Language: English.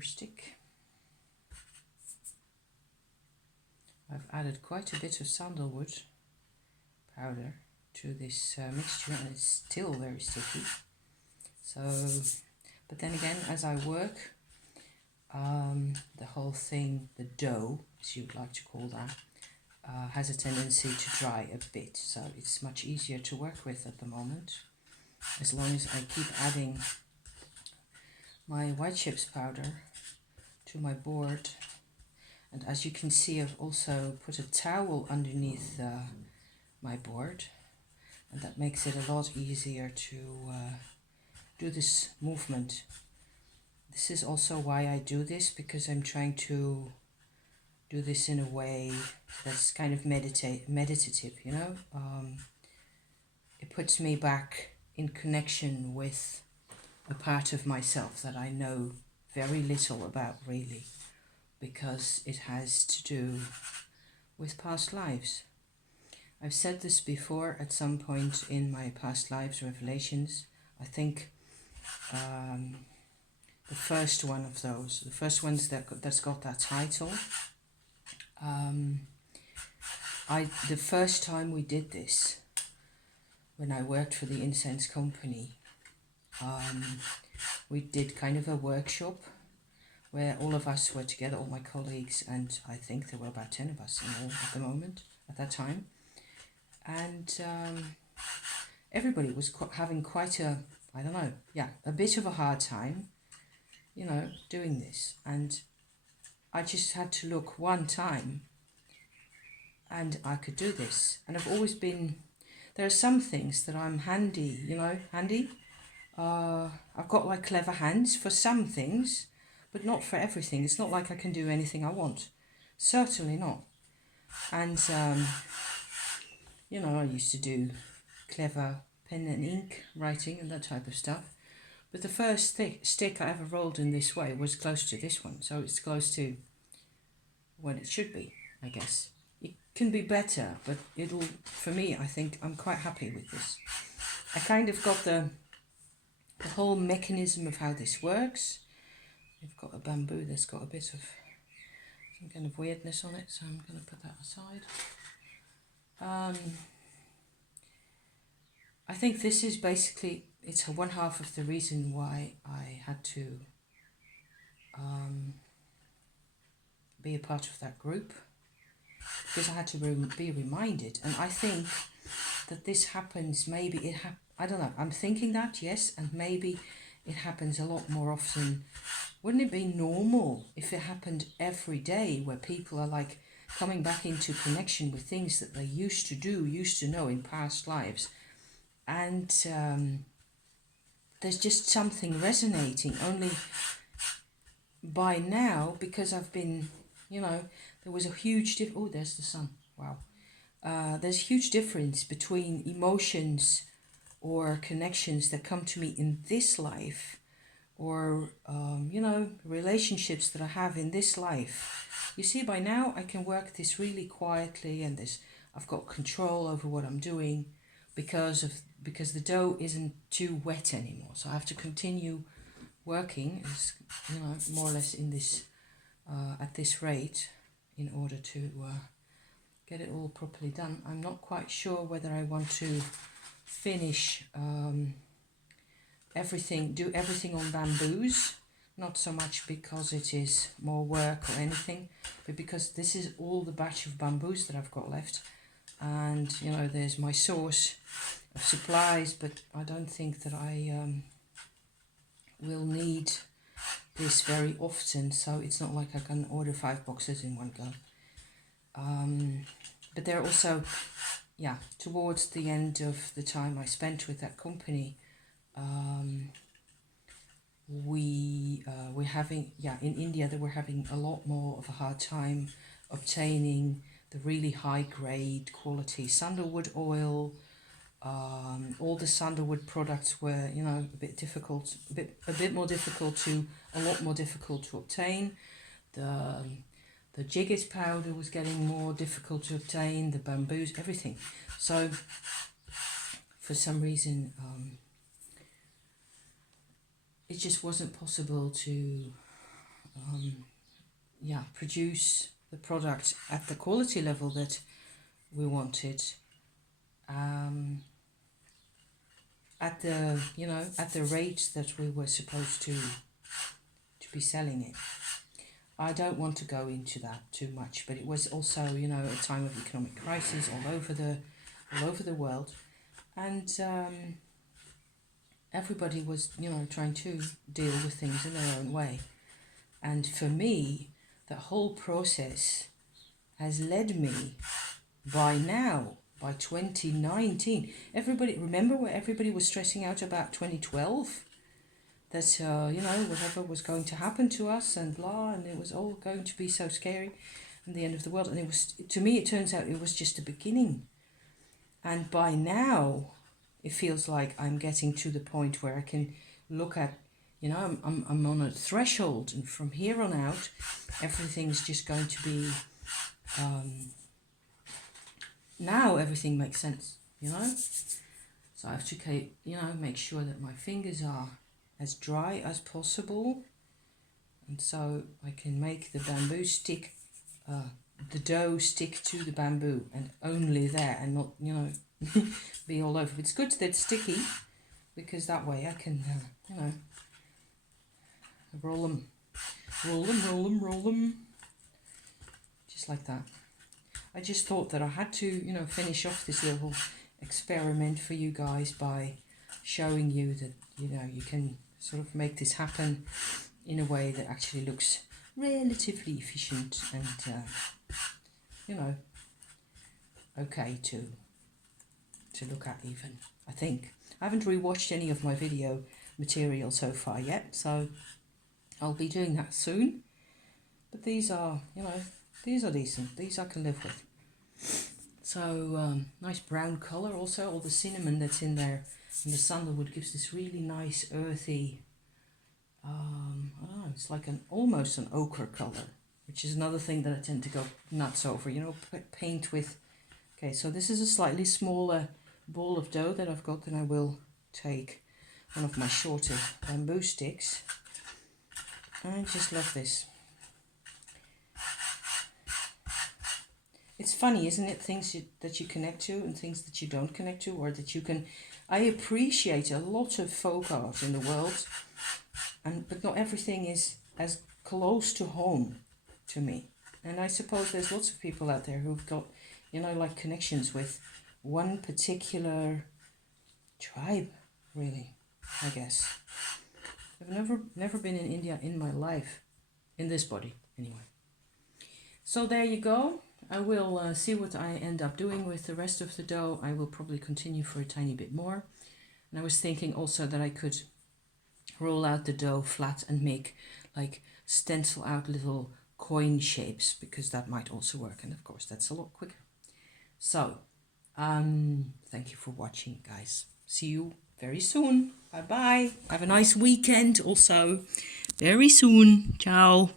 silver stick. I've added quite a bit of sandalwood powder to this mixture, and it's still very sticky. So, but then again, as I work, the whole thing, the dough, as you'd like to call that, has a tendency to dry a bit. So it's much easier to work with at the moment, as long as I keep adding my white chips powder to my board. And as you can see, I've also put a towel underneath my board, and that makes it a lot easier to do this movement. This is also why I do this, because I'm trying to do this in a way that's kind of meditative, you know. It puts me back in connection with a part of myself that I know very little about, really, because it has to do with past lives. I've said this before at some point in my past lives revelations. I think the first one of those, the first ones that's got that title. The first time we did this, when I worked for the Incense company, we did kind of a workshop where all of us were together, all my colleagues, and I think there were about 10 of us in all at the moment, at that time. And everybody was having quite a, I don't know, a bit of a hard time, you know, doing this. And I just had to look one time and I could do this. And I've always been, there are some things that I'm handy, you know, handy. I've got like clever hands for some things, but not for everything. It's not like I can do anything I want. Certainly not. And, you know, I used to do clever pen and ink writing and that type of stuff. But the first stick I ever rolled in this way was close to this one. So it's close to what it should be, I guess. It can be better, but it'll, for me, I think I'm quite happy with this. I kind of got the whole mechanism of how this works. We've got a bamboo that's got a bit of some kind of weirdness on it, so I'm going to put that aside. I think this is basically, it's one half of the reason why I had to be a part of that group, because I had to be reminded. And I think that this happens, maybe I don't know, I'm thinking that, yes, and maybe it happens a lot more often. Wouldn't it be normal if it happened every day, where people are like coming back into connection with things that they used to do, used to know in past lives, and there's just something resonating. Only by now, because I've been, you know, there was a huge oh, there's the sun, wow. There's a huge difference between emotions or connections that come to me in this life, or, you know, relationships that I have in this life. You see, by now I can work this really quietly, and I've got control over what I'm doing, because the dough isn't too wet anymore. So I have to continue working, as you know, more or less in this at this rate, in order to get it all properly done. I'm not quite sure whether I want to finish do everything on bamboos, not so much because it is more work or anything, but because this is all the batch of bamboos that I've got left. And, you know, there's my source of supplies, but I don't think that I will need this very often, so it's not like I can order 5 boxes in one go. But they're also, towards the end of the time I spent with that company, we're having, in India, they were having a lot more of a hard time obtaining the really high grade quality sandalwood oil. All the sandalwood products were, you know, a bit more difficult to obtain. The jiggis powder was getting more difficult to obtain, the bamboos, everything. So for some reason, it just wasn't possible to produce the product at the quality level that we wanted, at the at the rate that we were supposed to be selling it. I don't want to go into that too much, but it was also a time of economic crisis all over the world, and everybody was trying to deal with things in their own way. And for me, the whole process has led me by 2019. Remember where everybody was stressing out about 2012? That, whatever was going to happen to us and blah, and it was all going to be so scary and the end of the world. And it was, to me, it turns out it was just the beginning. And by now, it feels like I'm getting to the point where I can look at, I'm on a threshold, and from here on out, everything's just going to be, now everything makes sense, So I have to, make sure that my fingers are as dry as possible, and so I can make the bamboo stick, the dough stick to the bamboo, and only there, and not, be all over. It's good that it's sticky, because that way I can, roll them, just like that. I just thought that I had to, finish off this little experiment for you guys by showing you that, you can sort of make this happen in a way that actually looks relatively efficient and, okay to look at even, I think. I haven't rewatched any of my video material so far yet, so I'll be doing that soon. But these are, these are decent. These I can live with. So, nice brown colour also. All the cinnamon that's in there and the sandalwood gives this really nice earthy, I don't know, it's like almost an ochre colour, which is another thing that I tend to go nuts over, paint with. Okay, so this is a slightly smaller ball of dough that I've got, and I will take one of my shorter bamboo sticks. I just love this. It's funny, isn't it? Things that you connect to and things that you don't connect to, or that you can. I appreciate a lot of folk art in the world, but not everything is as close to home to me. And I suppose there's lots of people out there who've got, like connections with one particular tribe, really, I guess. I've never been in India in my life, in this body, anyway. So there you go. I will see what I end up doing with the rest of the dough. I will probably continue for a tiny bit more. And I was thinking also that I could roll out the dough flat and make like stencil out little coin shapes, because that might also work. And of course, that's a lot quicker. So, thank you for watching, guys. See you very soon. Bye-bye. Have a nice weekend also. Very soon. Ciao.